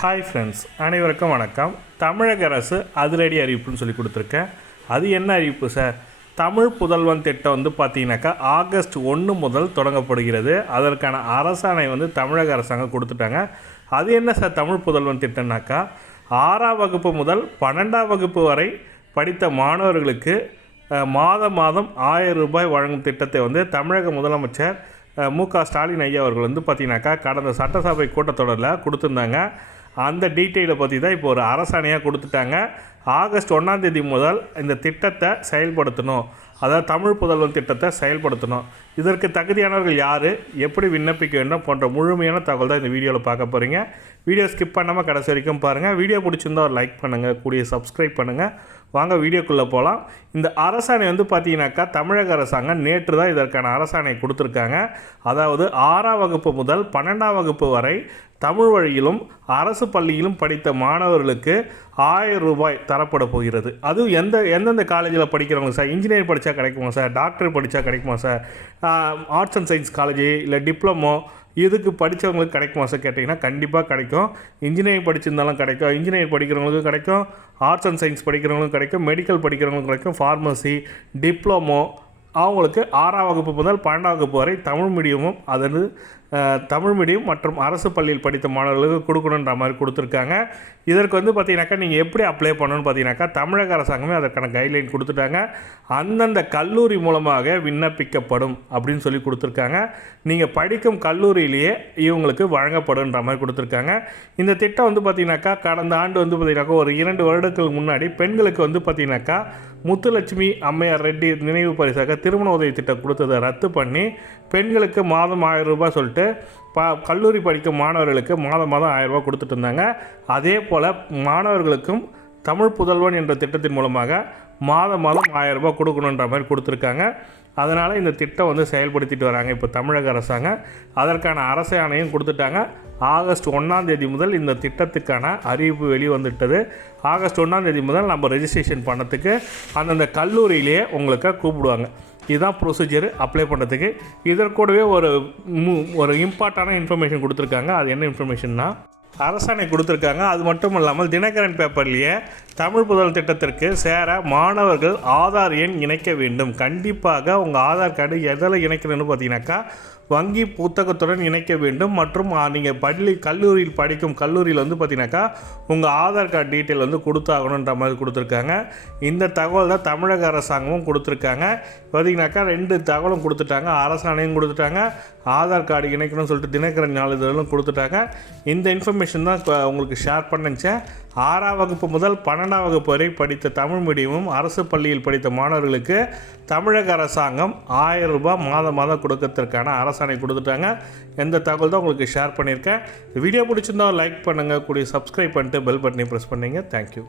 Hi friends, அனைவருக்கும் வணக்கம். தமிழக அரசு அதிரடி அறிவிப்புன்னு சொல்லி கொடுத்துருக்கேன். அது என்ன அறிவிப்பு சார்? தமிழ் புதல்வன் திட்டம் பார்த்தீங்கன்னாக்கா ஆகஸ்ட் 1 முதல் தொடங்கப்படுகிறது. அதற்கான அரசாணை தமிழக அரசாங்கம் கொடுத்துட்டாங்க. அது என்ன சார் தமிழ் புதல்வன் திட்டம்னாக்கா, 6ஆம் வகுப்பு முதல் 12ஆம் வகுப்பு வரை படித்த மாணவர்களுக்கு மாதம் 1000 ரூபாய் வழங்கும் திட்டத்தை தமிழக முதலமைச்சர் மு.க. ஸ்டாலின் ஐயா அவர்கள் பார்த்தீங்கன்னாக்கா கடந்த சட்டசபை கூட்டத்தொடரில் கொடுத்துருந்தாங்க. அந்த டீட்டெயிலை பற்றி தான் இப்போ ஒரு அரசாணையாக கொடுத்துட்டாங்க. ஆகஸ்ட் 1ஆம் தேதி முதல் இந்த திட்டத்தை செயல்படுத்தணும். அதாவது தமிழ் புதல்வன் திட்டத்தை செயல்படுத்தணும். இதற்கு தகுதியானவர்கள் யார், எப்படி விண்ணப்பிக்க வேண்டும் போன்ற முழுமையான தகவல் தான் இந்த வீடியோவில் பார்க்க போகிறீங்க. வீடியோ ஸ்கிப் பண்ணாமல் கடைசி வரைக்கும் பாருங்கள். வீடியோ பிடிச்சிருந்தால் ஒரு லைக் பண்ணுங்கள், கூடிய சப்ஸ்கிரைப் பண்ணுங்கள். வாங்க வீடியோக்குள்ளே போகலாம். இந்த அரசாணை பார்த்தீங்கன்னாக்கா தமிழக அரசாங்கம் நேற்று தான் இதற்கான அரசாணை கொடுத்துருக்காங்க. அதாவது 6ஆம் வகுப்பு முதல் 12ஆம் வகுப்பு வரை தமிழ் வழியிலும் அரசு பள்ளியிலும் படித்த மாணவர்களுக்கு 1000 ரூபாய் தரப்பட போகிறது. அது எந்தெந்த காலேஜில் படிக்கிறவங்க சார்? இன்ஜினியரிங் படித்தா கிடைக்குமா சார்? டாக்டர் படித்தா கிடைக்குமா sir? Arts and science college இல்லை டிப்ளமோ இதுக்கு படித்தவங்களுக்கு கிடைக்குமா சார் கேட்டிங்கன்னா கண்டிப்பாக கிடைக்கும். இன்ஜினியரிங் படிச்சிருந்தாலும் கிடைக்கும், இன்ஜினியரிங் படிக்கிறவங்களுக்கும் கிடைக்கும், ஆர்ட்ஸ் அண்ட் சயின்ஸ் படிக்கிறவங்களுக்கும் கிடைக்கும், மெடிக்கல் படிக்கிறவங்களுக்கும் கிடைக்கும், ஃபார்மசி, டிப்ளமோ. அவங்களுக்கு 6ஆம் வகுப்பு முதல் 12ஆம் வகுப்பு வரை தமிழ் மீடியமும் தமிழ் மீடியம் மற்றும் அரசு பள்ளியில் படித்த மாணவர்களுக்கு கொடுக்கணுன்ற மாதிரி கொடுத்துருக்காங்க. இதற்கு பார்த்தீங்கன்னாக்கா நீங்கள் எப்படி அப்ளை பண்ணணும்னு பார்த்தீங்கன்னாக்கா தமிழக அரசாங்கமே அதற்கான கைட்லைன் கொடுத்துட்டாங்க. அந்தந்த கல்லூரி மூலமாக விண்ணப்பிக்கப்படும் அப்படின்னு சொல்லி கொடுத்துருக்காங்க. நீங்கள் படிக்கும் கல்லூரியிலேயே இவங்களுக்கு வழங்கப்படுன்ற மாதிரி கொடுத்துருக்காங்க. இந்த திட்டம் பார்த்தீங்கன்னாக்கா கடந்த ஆண்டு பார்த்தீங்கன்னாக்கா ஒரு 2 வருடங்களுக்கு முன்னாடி பெண்களுக்கு பார்த்தீங்கன்னாக்கா முத்துலட்சுமி அம்மையார் ரெட்டி நினைவு பரிசாக திருமண உதவி திட்டம் கொடுத்ததை ரத்து பண்ணி பெண்களுக்கு மாதம் 1000 ரூபாய் சொல்லிட்டு கல்லூரி படிக்கும் மாணவர்களுக்கு மாதம் 1000 ரூபாய் கொடுத்துட்டு இருந்தாங்க. அதே போல் மாணவர்களுக்கும் தமிழ் புதல்வன் என்ற திட்டத்தின் மூலமாக மாதம் 1000 ரூபாய் கொடுக்கணுன்ற மாதிரி கொடுத்துருக்காங்க. அதனால் இந்த திட்டம் செயல்படுத்திட்டு வராங்க இப்போ தமிழக அரசாங்கம். அதற்கான அரசாணையும் கொடுத்துட்டாங்க. ஆகஸ்ட் 1ஆம் தேதி முதல் இந்த திட்டத்துக்கான அறிவிப்பு வெளிவந்துட்டது. ஆகஸ்ட் 1ஆம் தேதி முதல் நம்ம ரெஜிஸ்ட்ரேஷன் பண்ணதுக்கு அந்தந்த கல்லூரியிலேயே உங்களுக்கு கூப்பிடுவாங்க. இதுதான் ப்ரொசீஜர் அப்ளை பண்ணுறதுக்கு. இதற்கூடவே ஒரு இம்பார்ட்டண்டான இன்ஃபர்மேஷன் கொடுத்துருக்காங்க. அது என்ன இன்ஃபர்மேஷன்னா, அரசாணை கொடுத்துருக்காங்க. அது மட்டும் இல்லாமல் தினகரன் பேப்பர்லேயே தமிழ் புதல்வன் திட்டத்திற்கு சேர மாணவர்கள் ஆதார் எண் இணைக்க வேண்டும். கண்டிப்பாக உங்கள் ஆதார் கார்டு எதில் இணைக்கணும்னு பார்த்தீங்கன்னாக்கா வங்கி புத்தகத்துடன் இணைக்க வேண்டும். மற்றும் நீங்கள் கல்லூரியில் படிக்கும் கல்லூரியில் பார்த்தீங்கன்னாக்கா உங்கள் ஆதார் கார்டு டீட்டெயில் கொடுத்தாகணுன்ற மாதிரி கொடுத்துருக்காங்க. இந்த தகவல் தான் தமிழக அரசாங்கமும் கொடுத்துருக்காங்க. பார்த்தீங்கன்னாக்கா 2 தகவலும் கொடுத்துட்டாங்க. அரசாணையும் கொடுத்துட்டாங்க, ஆதார் கார்டு இணைக்கணும்னு சொல்லிட்டு தினகரன் நாளிதழும் கொடுத்துட்டாங்க. இந்த இன்ஃபர்மேஷன் தான் உங்களுக்கு ஷேர் பண்ணிச்சேன். 6ஆம் வகுப்பு முதல் 12ஆம் வகுப்பு வரை படித்த தமிழ் மீடியமும் அரசு பள்ளியில் படித்த மாணவர்களுக்கு தமிழக அரசாங்கம் 1000 ரூபாய் மாதம் கொடுக்கறதுக்கான அரசாணை கொடுத்துட்டாங்க. எந்த தகவல் தான் உங்களுக்கு ஷேர் பண்ணியிருக்கேன். வீடியோ பிடிச்சிருந்தால் லைக் பண்ணுங்கள், கூடிய சப்ஸ்கிரைப் பண்ணிட்டு பெல் பட்டனை ப்ரெஸ் பண்ணிங்க. தேங்க்யூ.